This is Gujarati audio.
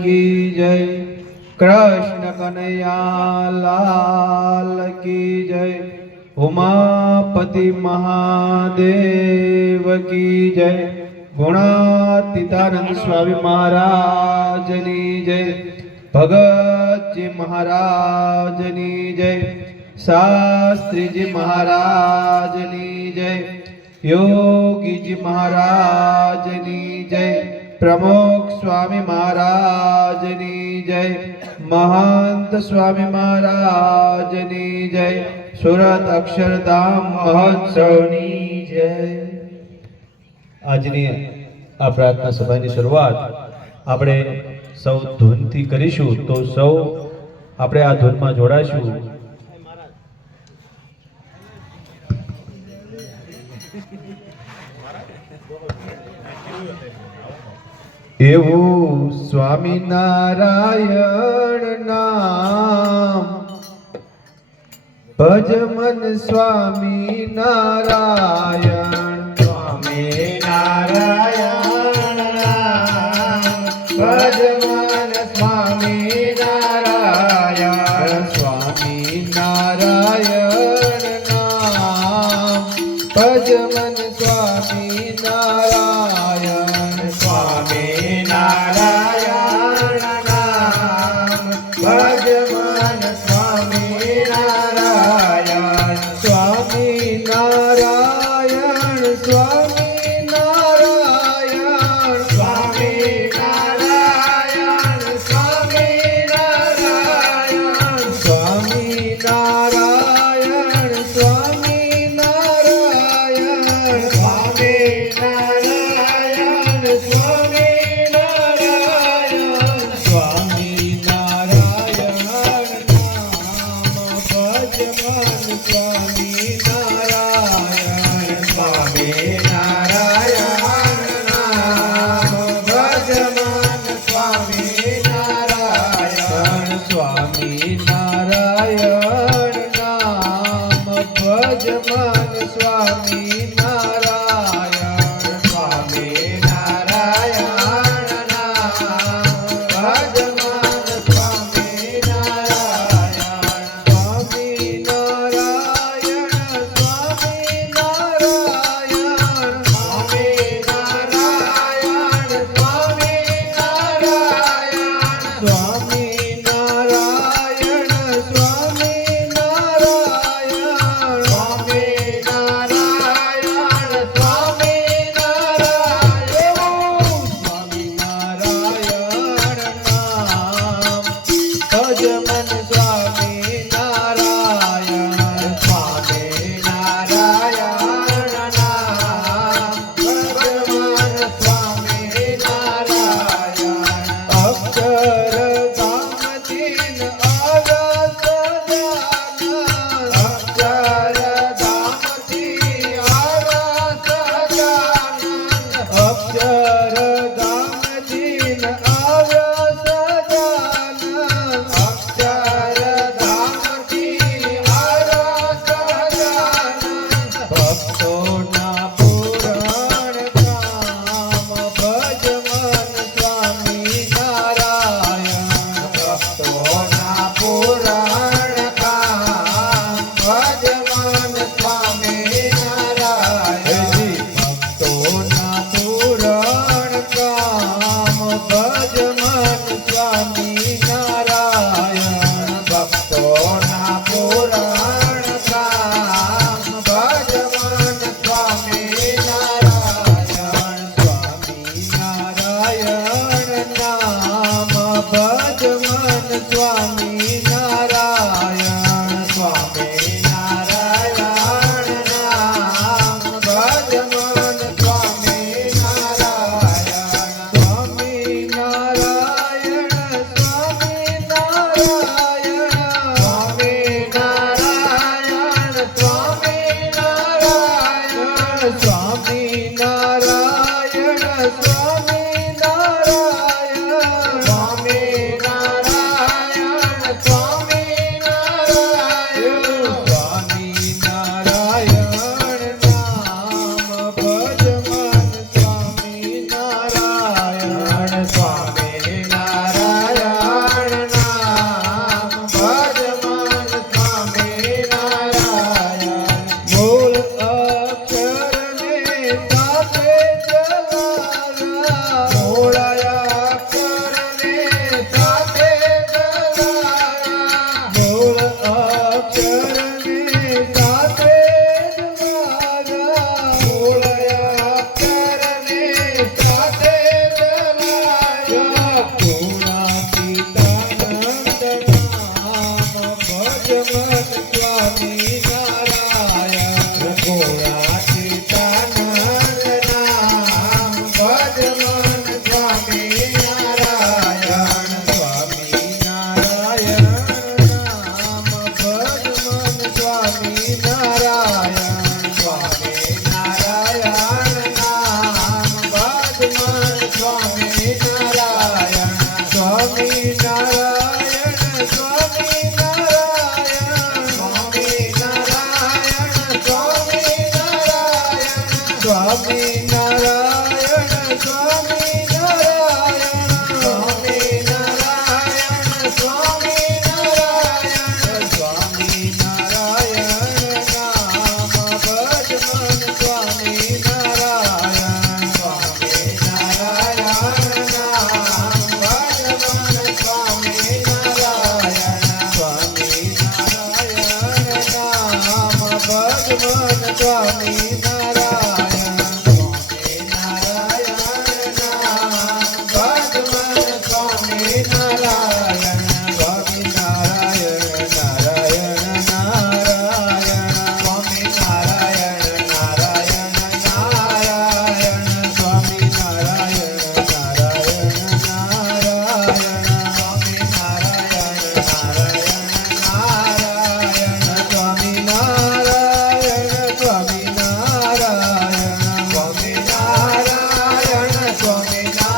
की जय। कृष्ण कन्हैया लाल की जय। उमापति महादेव की जय। गुणातीतानंद स्वामी महाराजनी जय। भगत जी महाराजनी जय। शास्त्री जी महाराजनी जय। योगी जी महाराजनी जय। प्रमुख स्वामी महाराजनी जय। महंत स्वामी महाराजनी जय। સુરત અક્ષરધામ મહોત્સવની જય। આજની આ પ્રાર્થના સભાની શરૂઆત આપણે સૌ ધૂનથી કરીશું, તો સૌ આપણે આ ધૂનમાં જોડાશું। એવું સ્વામિનારાયણ નામ ભજ મન સ્વામી નારાયણ। સ્વામી નારાયણ ભજ મન સ્વામી નારાયણ। સ્વામી નારાયણ નામ ભજ મન સ્વામી નારાયણ। સ્વામી નારાયણ નામ ભજ મન સ્વામી નારાયણ। સ્વામી નારાયણ સ્વામી નારાયણ સ્વામી નારાયણ સ્વામી નારાયણ। સ્વામી નારાયણ સ્વામી નારાયણ સ્વામી નામ